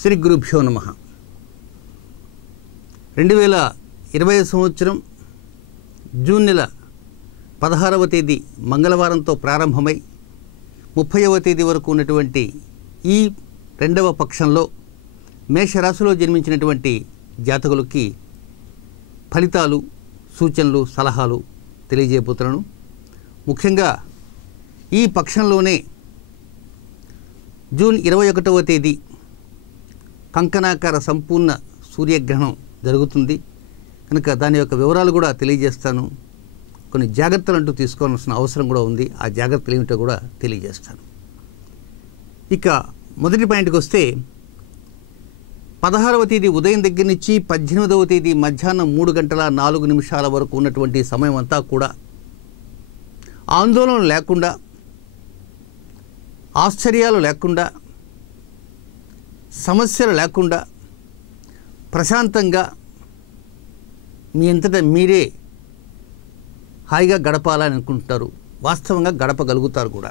శ్రీ గురుభ్యో నమః. 2020 సంవత్సరం జూన్ నెల 16వ తేదీ మంగళవారంతో ప్రారంభమై 30వ తేదీ వరకు ఉన్నటువంటి ఈ రెండవ పక్షంలో మేషరాశిలో జన్మించినటువంటి జాతకులకి ఫలితాలు, సూచనలు, సలహాలు తెలియజేయబోతున్నాను. ముఖ్యంగా ఈ పక్షంలోనే జూన్ 21వ తేదీ కంకణాకార సంపూర్ణ సూర్యగ్రహణం జరుగుతుంది కనుక దాని యొక్క వివరాలు కూడా తెలియజేస్తాను. కొన్ని జాగ్రత్తలు అంటూ తీసుకోవాల్సిన అవసరం కూడా ఉంది. ఆ జాగ్రత్తలు ఏమిటో కూడా తెలియజేస్తాను. ఇక మొదటి పాయింట్కి వస్తే 16వ తేదీ ఉదయం దగ్గర నుంచి 18వ తేదీ మధ్యాహ్నం 3:04 వరకు ఉన్నటువంటి సమయం అంతా కూడా ఆందోళన లేకుండా, ఆశ్చర్యాలు లేకుండా, సమస్యలు లేకుండా ప్రశాంతంగా మీ అంతటా మీరే హాయిగా గడపాలని అనుకుంటారు. వాస్తవంగా గడపగలుగుతారు కూడా.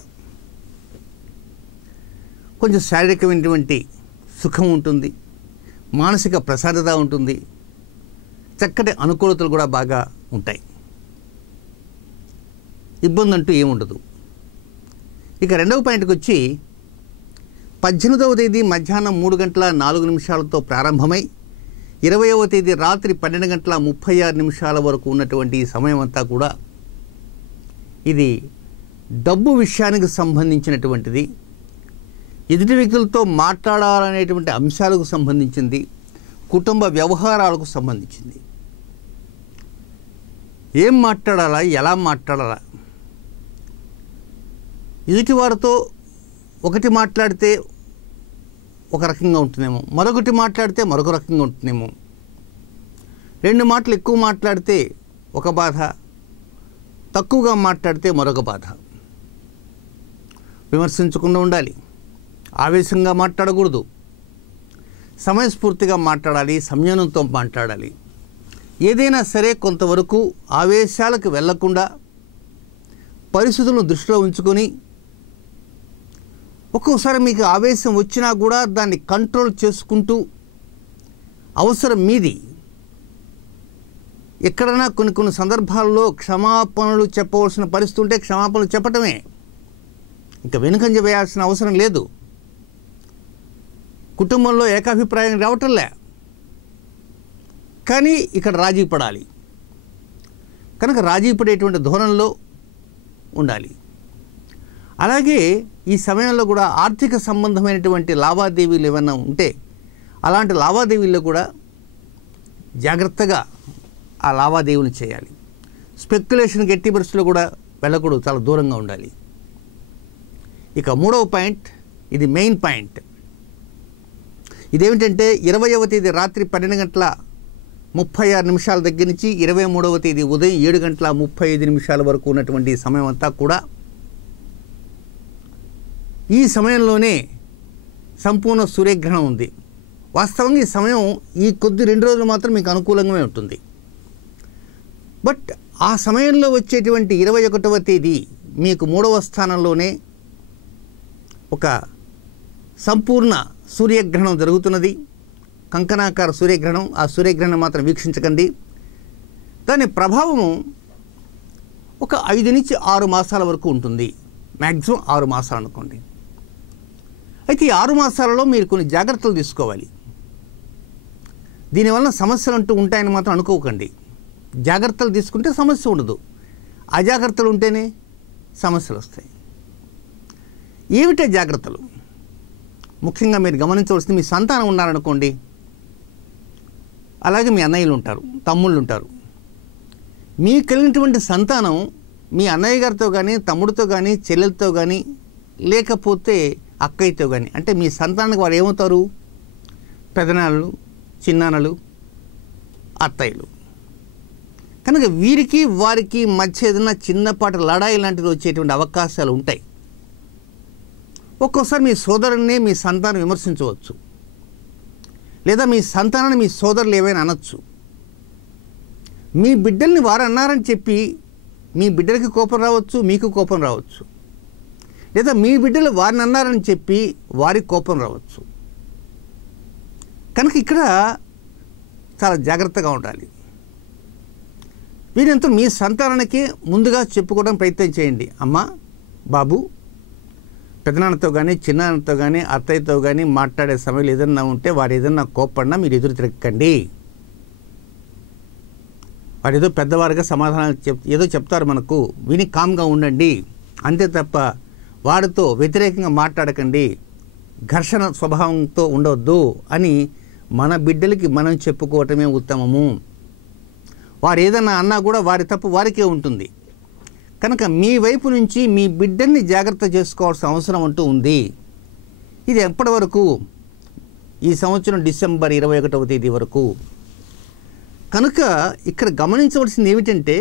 కొంచెం శారీరకమైనటువంటి సుఖం ఉంటుంది, మానసిక ప్రశాంతత ఉంటుంది, చక్కటి అనుకూలతలు కూడా బాగా ఉంటాయి. ఇబ్బంది అంటూ ఏముండదు. ఇక రెండవ పాయింట్కి వచ్చి 18వ తేదీ మధ్యాహ్నం 3:04 ప్రారంభమై 20వ తేదీ రాత్రి 12:36 వరకు ఉన్నటువంటి సమయం అంతా కూడా ఇది డబ్బు విషయానికి సంబంధించినటువంటిది, ఎదుటి వ్యక్తులతో మాట్లాడాలనేటువంటి అంశాలకు సంబంధించింది, కుటుంబ వ్యవహారాలకు సంబంధించింది. ఏం మాట్లాడాలా, ఎలా మాట్లాడాలా, ఎదుటివారితో ఒకటి మాట్లాడితే ఒక రకంగా ఉంటుందేమో, మరొకటి మాట్లాడితే మరొక రకంగా ఉంటుందేమో, రెండు మాటలు ఎక్కువ మాట్లాడితే ఒక బాధ, తక్కువగా మాట్లాడితే మరొక బాధ. విమర్శించకుండా ఉండాలి, ఆవేశంగా మాట్లాడకూడదు, సమయస్ఫూర్తిగా మాట్లాడాలి, సంయమనంతో మాట్లాడాలి. ఏదైనా సరే కొంతవరకు ఆవేశాలకు వెళ్లకుండా పరిస్థితులను దృష్టిలో ఉంచుకొని, ఒక్కోసారి మీకు ఆవేశం వచ్చినా కూడా దాన్ని కంట్రోల్ చేసుకుంటూ, అవసరం మీది, ఎక్కడైనా కొన్ని సందర్భాల్లో క్షమాపణలు చెప్పవలసిన పరిస్థితి ఉంటే క్షమాపణలు చెప్పటమే, ఇంకా వెనుకంజ వేయాల్సిన అవసరం లేదు. కుటుంబంలో ఏకాభిప్రాయం రావటంలే, కానీ ఇక్కడ రాజీ పడాలి కనుక రాజీ పడేటువంటి ధోరణిలో ఉండాలి. అలాగే ఈ సమయంలో కూడా ఆర్థిక సంబంధమైనటువంటి లావాదేవీలు ఏమైనా ఉంటే అలాంటి లావాదేవీల్లో కూడా జాగ్రత్తగా ఆ లావాదేవీలు చేయాలి. స్పెక్యులేషన్కి ఎట్టి పరిస్థితుల్లో కూడా వెళ్ళకూడదు, చాలా దూరంగా ఉండాలి. ఇక మూడవ పాయింట్, ఇది మెయిన్ పాయింట్. ఇదేమిటంటే 20వ తేదీ రాత్రి 12:36 దగ్గర నుంచి 23వ తేదీ ఉదయం 7:35 వరకు ఉన్నటువంటి సమయం అంతా కూడా ఈ సమయంలోనే సంపూర్ణ సూర్యగ్రహణం ఉంది. వాస్తవంగా ఈ సమయం ఈ కొద్ది 2 రోజులు మాత్రం మీకు అనుకూలంగానే ఉంటుంది. బట్ ఆ సమయంలో వచ్చేటువంటి 21వ తేదీ మీకు 3వ స్థానంలోనే ఒక సంపూర్ణ సూర్యగ్రహణం జరుగుతున్నది, కంకణాకార సూర్యగ్రహణం. ఆ సూర్యగ్రహణం మాత్రం వీక్షించకండి. దాని ప్రభావము ఒక 5 నుంచి 6 మాసాల వరకు ఉంటుంది. మ్యాక్సిమం 6 మాసాలు అనుకోండి. అయితే ఈ 6 మాసాలలో మీరు కొన్ని జాగ్రత్తలు తీసుకోవాలి. దీనివల్ల సమస్యలు అంటూ ఉంటాయని మాత్రం అనుకోకండి. జాగ్రత్తలు తీసుకుంటే సమస్య ఉండదు, అజాగ్రత్తలు ఉంటేనే సమస్యలు వస్తాయి. ఏమిటే జాగ్రత్తలు? ముఖ్యంగా మీరు గమనించవలసింది, మీ సంతానం ఉన్నారనుకోండి, అలాగే మీ అన్నయ్యలు ఉంటారు, తమ్ముళ్ళు ఉంటారు. మీకు కలిగినటువంటి సంతానం మీ అన్నయ్య గారితో కానీ, తమ్ముడితో కానీ, చెల్లెలతో కానీ, లేకపోతే అక్కయ్యతో కానీ, అంటే మీ సంతానానికి వారు ఏమవుతారు? పెదనాన్నలు, చిన్నాన్నలు, అత్తయ్యలు. కనుక వీరికి వారికి మధ్య ఏదైనా చిన్నపాటి లడాయి లాంటిది వచ్చేటువంటి అవకాశాలు ఉంటాయి. ఒక్కోసారి మీ సోదరుడిని మీ సంతానం విమర్శించవచ్చు, లేదా మీ సంతానాన్ని మీ సోదరులు ఏమైనా అనొచ్చు. మీ బిడ్డల్ని వారు అన్నారని చెప్పి మీ బిడ్డలకి కోపం రావచ్చు, మీకు కోపం రావచ్చు. లేదా మీ బిడ్డలు వారిని అన్నారని చెప్పి వారికి కోపం రావచ్చు. కనుక ఇక్కడ చాలా జాగ్రత్తగా ఉండాలి. వీరంతా మీ సంతానానికి ముందుగా చెప్పుకోవడం ప్రయత్నం చేయండి. అమ్మ, బాబు, పెదనాన్నతో కానీ చిన్నాన్నతో కానీ అత్తయ్యతో కానీ మాట్లాడే సమయంలో ఏదన్నా ఉంటే వారు ఏదన్నా కోప్పడినా మీరు ఎదురు తిరగకండి. వారు ఏదో పెద్దవారుగా సమాధానాలు ఏదో చెప్తారు మనకు, విని కామ్గా ఉండండి. అంతే తప్ప వారితో వ్యతిరేకంగా మాట్లాడకండి, ఘర్షణ స్వభావంతో ఉండవద్దు అని మన బిడ్డలకి మనం చెప్పుకోవటమే ఉత్తమము. వారు ఏదన్నా అన్నా కూడా వారి తప్పు వారికే ఉంటుంది. కనుక మీ వైపు నుంచి మీ బిడ్డల్ని జాగ్రత్త చేసుకోవాల్సిన అవసరం అంటూ ఉంది. ఇది ఎప్పటి వరకు? ఈ సంవత్సరం డిసెంబర్ 21వ తేదీ వరకు. కనుక ఇక్కడ గమనించవలసింది ఏమిటంటే,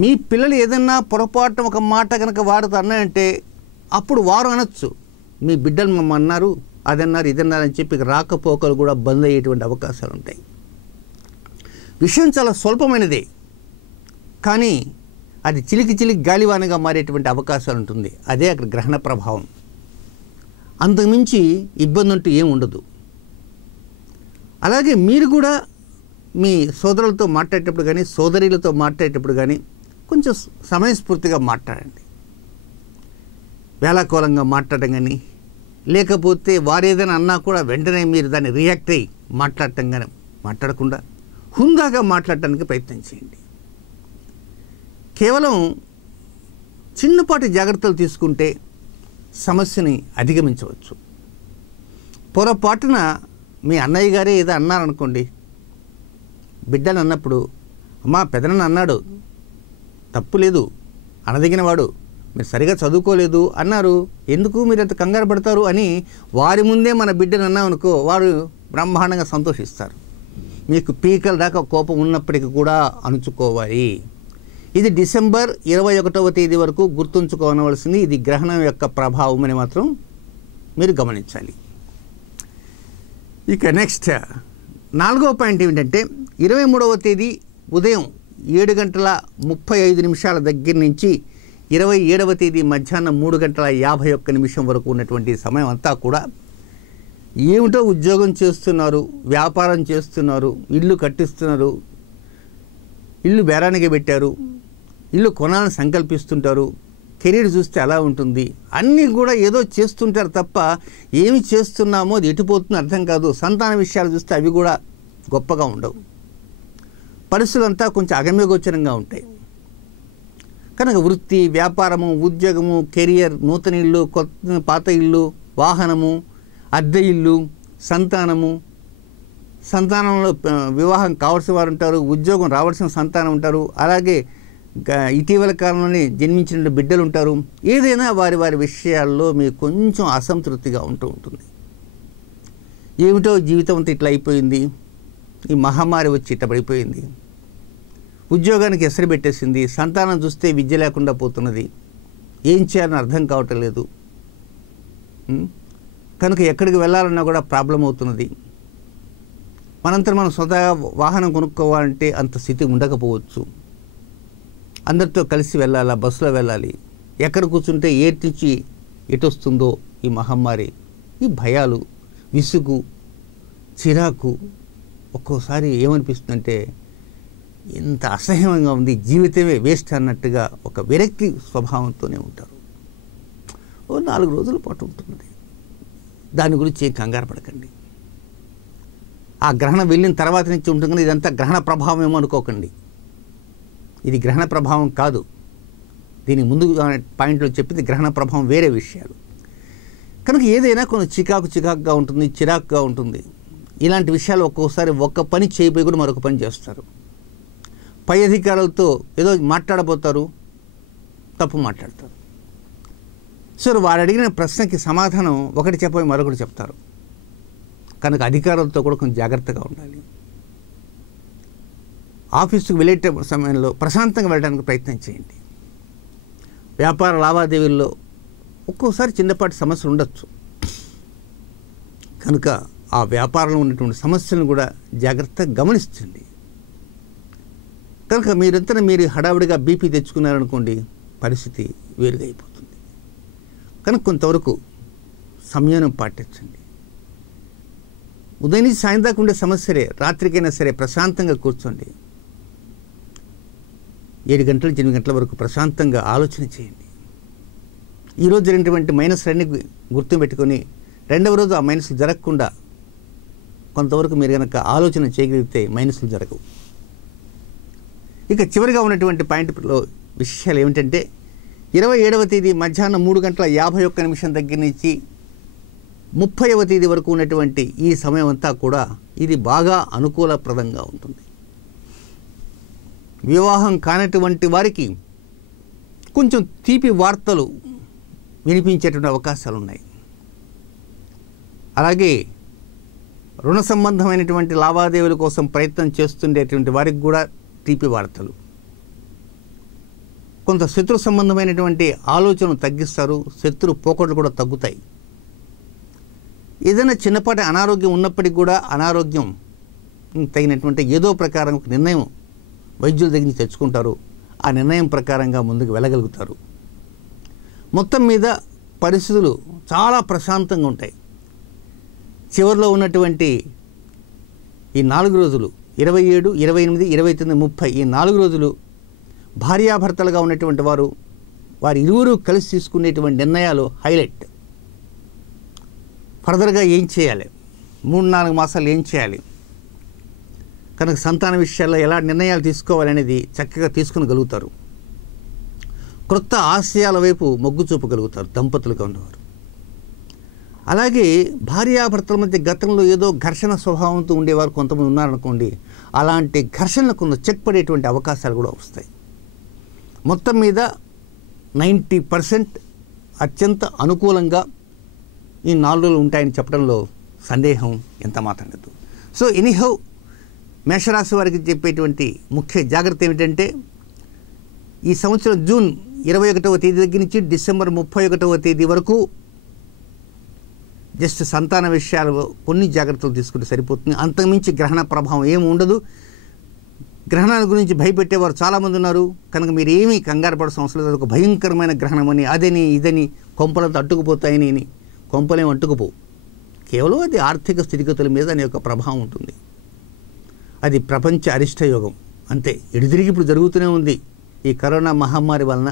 మీ పిల్లలు ఏదన్నా పొరపాటు ఒక మాట కనుక వారితో అన్నాయంటే అప్పుడు వారు అనొచ్చు, మీ బిడ్డలు మమ్మల్ని అన్నారు, అదన్నారు, ఇదన్నారు అని చెప్పి రాకపోకలు కూడా బంద్ అయ్యేటువంటి అవకాశాలు ఉంటాయి. విషయం చాలా స్వల్పమైనదే, కానీ అది చిలికి చిలికి గాలివానగా మారేటువంటి అవకాశాలు ఉంటుంది. అదే అక్కడ గ్రహణ ప్రభావం. అంతకుమించి ఇబ్బంది అంటూ ఏమి ఉండదు. అలాగే మీరు కూడా మీ సోదరులతో మాట్లాడేటప్పుడు కానీ సోదరీలతో మాట్లాడేటప్పుడు కానీ కొంచెం సమయస్ఫూర్తిగా మాట్లాడండి. వేళాకోళంగా మాట్లాడటం కానీ, లేకపోతే వారు ఏదైనా అన్నా కూడా వెంటనే మీరు దాన్ని రియాక్ట్ అయ్యి మాట్లాడటం కానీ మాట్లాడకుండా హుందాగా మాట్లాడటానికి ప్రయత్నం చేయండి. కేవలం చిన్నపాటి జాగ్రత్తలు తీసుకుంటే సమస్యని అధిగమించవచ్చు. పొరపాటున మీ అన్నయ్య గారే ఏదో అన్నారనుకోండి, బిడ్డలు అన్నప్పుడు, అమ్మా పెదనాన్న అన్నాడు, తప్పు లేదు, అనదగినవాడు, మీరు సరిగా చదువుకోలేదు అన్నారు, ఎందుకు మీరు అంత కంగారు పడతారు అని వారి ముందే మన బిడ్డను అన్నామనుకో, వారు బ్రహ్మాండంగా సంతోషిస్తారు. మీకు పీకల దాకా కోపం ఉన్నప్పటికీ కూడా అణుచుకోవాలి. ఇది డిసెంబర్ 21వ తేదీ వరకు గుర్తుంచుకోవలసింది. ఇది గ్రహణం యొక్క ప్రభావం అని మాత్రం మీరు గమనించాలి. ఇక నెక్స్ట్ 4వ పాయింట్ ఏమిటంటే, 23వ తేదీ ఉదయం 7:35 దగ్గర నుంచి 27వ తేదీ మధ్యాహ్నం 3:51 వరకు ఉన్నటువంటి సమయం అంతా కూడా ఏమిటో ఉద్యోగం చేస్తున్నారు, వ్యాపారం చేస్తున్నారు, ఇల్లు కట్టిస్తున్నారు, ఇల్లు బేరానికి పెట్టారు, ఇల్లు కొనాలని సంకల్పిస్తుంటారు, కెరీర్ చూస్తే అలా ఉంటుంది, అన్నీ కూడా ఏదో చేస్తుంటారు తప్ప ఏమి చేస్తున్నామో అది ఎటుపోతుందో అర్థం కాదు. సంతాన విషయాలు చూస్తే అవి కూడా గొప్పగా ఉండవు. పరిస్థితులంతా కొంచెం అగమ్యగోచరంగా ఉంటాయి. కనుక వృత్తి, వ్యాపారము, ఉద్యోగము, కెరియర్, నూతన ఇల్లు, కొత్త పాత ఇల్లు, వాహనము, అద్దె ఇల్లు, సంతానంలో వివాహం కావాల్సిన వారు ఉంటారు, ఉద్యోగం రావాల్సిన సంతానం ఉంటారు, అలాగే ఇటీవల కాలంలోనే జన్మించిన బిడ్డలు ఉంటారు. ఏదైనా వారి వారి విషయాల్లో మీకు కొంచెం అసంతృప్తిగా ఉంటూ ఉంటుంది. ఏమిటో జీవితం అంతా ఇట్లా అయిపోయింది, ఈ మహమ్మారి వచ్చి ఇట్లా పడిపోయింది, ఉద్యోగానికి ఎసరు పెట్టేసింది, సంతానం చూస్తే విద్య లేకుండా పోతున్నది, ఏం చేయాలని అర్థం కావటం లేదు, కనుక ఎక్కడికి వెళ్ళాలన్నా కూడా ప్రాబ్లం అవుతున్నది. మనంతా మనం స్వతహాగా వాహనం కొనుక్కోవాలంటే అంత స్థితి ఉండకపోవచ్చు. అందరితో కలిసి వెళ్ళాలా, బస్సులో వెళ్ళాలి, ఎక్కడ కూర్చుంటే ఏటి నుంచి ఎటు వస్తుందో ఈ మహమ్మారి, ఈ భయాలు, విసుగు, చిరాకు, ఒక్కోసారి ఏమనిపిస్తుందంటే ఇంత అసహ్యంగా ఉంది, జీవితమే వేస్ట్ అన్నట్టుగా ఒక విరక్తి స్వభావంతోనే ఉంటారు. 4 రోజుల పాటు ఉంటున్నది. దాని గురించి ఏం కంగారు పడకండి. ఆ గ్రహణం వెళ్ళిన తర్వాత నుంచి ఉంటుంది కానీ ఇదంతా గ్రహణ ప్రభావం ఏమో అనుకోకండి. ఇది గ్రహణ ప్రభావం కాదు. దీని ముందు పాయింట్లో చెప్పింది గ్రహణ ప్రభావం వేరే విషయాలు. కనుక ఏదైనా కొంచెం చికాకుగా ఉంటుంది, చిరాకుగా ఉంటుంది. ఇలాంటి విషయాలు ఒక్కోసారి ఒక్క పని చేయబోయి కూడా మరొక పని చేస్తారు. పై అధికారులతో ఏదో మాట్లాడబోతారు, తప్పు మాట్లాడతారు. సో వారు అడిగిన ప్రశ్నకి సమాధానం ఒకటి చెప్పబోయి మరొకటి చెప్తారు. కనుక అధికారులతో కూడా కొంచెం జాగ్రత్తగా ఉండాలి. ఆఫీసుకు వెళ్ళే సమయంలో ప్రశాంతంగా వెళ్ళడానికి ప్రయత్నం చేయండి. వ్యాపార లావాదేవీల్లో ఒక్కోసారి చిన్నపాటి సమస్యలు ఉండొచ్చు. కనుక ఆ వ్యాపారంలో ఉన్నటువంటి సమస్యలను కూడా జాగ్రత్తగా గమనించండి. కనుక మీరు హడావుడిగా బీపీ తెచ్చుకున్నారనుకోండి, పరిస్థితి వేరుగా అయిపోతుంది. కనుక కొంతవరకు సంయమనం పాటించండి. ఉదయం నుంచి సాయం దాకా ఉండే సమస్యలే, రాత్రికైనా సరే ప్రశాంతంగా కూర్చోండి. 7 గంటల నుంచి 8 గంటల వరకు ప్రశాంతంగా ఆలోచన చేయండి. ఈరోజు జరిగినటువంటి మైనస్లన్నీ గుర్తుపెట్టుకొని రెండవ రోజు ఆ మైనస్లు జరగకుండా కొంతవరకు మీరు కనుక ఆలోచన చేయగలిగితే మైనస్లు జరగవు. ఇక చివరిగా ఉన్నటువంటి పాయింట్లో విషయాలు ఏమిటంటే 27వ తేదీ మధ్యాహ్నం 3:51 దగ్గర నుంచి 30వ తేదీ వరకు ఉన్నటువంటి ఈ సమయం అంతా కూడా ఇది బాగా అనుకూలప్రదంగా ఉంటుంది. వివాహం కానటువంటి వారికి కొంచెం తీపి వార్తలు వినిపించేటువంటి అవకాశాలు ఉన్నాయి. అలాగే రుణ సంబంధమైనటువంటి లావాదేవీల కోసం ప్రయత్నం చేస్తుండేటువంటి వారికి కూడా తీపి వార్తలు. కొంత శత్రు సంబంధమైనటువంటి ఆలోచనలు తగ్గిస్తారు, శత్రు పోకడలు కూడా తగ్గుతాయి. ఏదైనా చిన్నపాటి అనారోగ్యం ఉన్నప్పటికీ కూడా అనారోగ్యం తగినటువంటి ఏదో ప్రకారం నిర్ణయం వైద్యుల దగ్గర నుంచి తెచ్చుకుంటారు. ఆ నిర్ణయం ప్రకారంగా ముందుకు వెళ్ళగలుగుతారు. మొత్తం మీద పరిస్థితులు చాలా ప్రశాంతంగా ఉంటాయి. చివరిలో ఉన్నటువంటి ఈ 4 రోజులు 27, 28, 29, 30 ఈ 4 రోజులు భార్యాభర్తలుగా ఉన్నటువంటి వారి ఇరువురు కలిసి తీసుకునేటువంటి నిర్ణయాలు హైలైట్. ఫర్దర్గా ఏం చేయాలి, 3-4 మాసాలు ఏం చేయాలి, కనుక సంతాన విషయాల్లో ఎలా నిర్ణయాలు తీసుకోవాలనేది చక్కగా తీసుకునగలుగుతారు. క్రొత్త ఆశయాల వైపు మొగ్గు చూపగలుగుతారు దంపతులుగా ఉన్నవారు. అలాగే భార్యాభర్తల మధ్య గతంలో ఏదో ఘర్షణ స్వభావంతో ఉండేవారు కొంతమంది ఉన్నారనుకోండి, అలాంటి ఘర్షణలకు చెక్ పడేటువంటి అవకాశాలు కూడా వస్తాయి. మొత్తం మీద 90% అత్యంత అనుకూలంగా ఈ 4 రోజులు ఉంటాయని చెప్పడంలో సందేహం ఎంత మాత్రం లేదు. సో ఎనీహౌ మేషరాశి వారికి చెప్పేటువంటి ముఖ్య జాగ్రత్త ఏమిటంటే ఈ సంవత్సరం జూన్ 21వ తేదీ దగ్గర నుంచి డిసెంబర్ 31వ తేదీ వరకు జస్ట్ సంతాన విషయాలు కొన్ని జాగ్రత్తలు తీసుకుంటే సరిపోతుంది. అంతకుమించి గ్రహణ ప్రభావం ఏమి ఉండదు. గ్రహణాల గురించి భయపెట్టేవారు చాలామంది ఉన్నారు, కనుక మీరు ఏమీ కంగారు పడాల్సిన అవసరం లేదు. ఒక భయంకరమైన గ్రహణం అని అదని ఇదని కొంపలంతా అట్టుకుపోతాయని కొంపలేం అట్టుకుపోవు. కేవలం అది ఆర్థిక స్థితిగతుల మీద దాని యొక్క ప్రభావం ఉంటుంది. అది ప్రపంచ అరిష్టయోగం అంతే. ఎడితిరిగి ఇప్పుడు జరుగుతూనే ఉంది ఈ కరోనా మహమ్మారి వలన.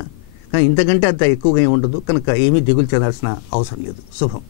కానీ ఇంతకంటే అంత ఎక్కువగా ఏమి ఉండదు, కనుక ఏమీ దిగులు చెందాల్సిన అవసరం లేదు. శుభం.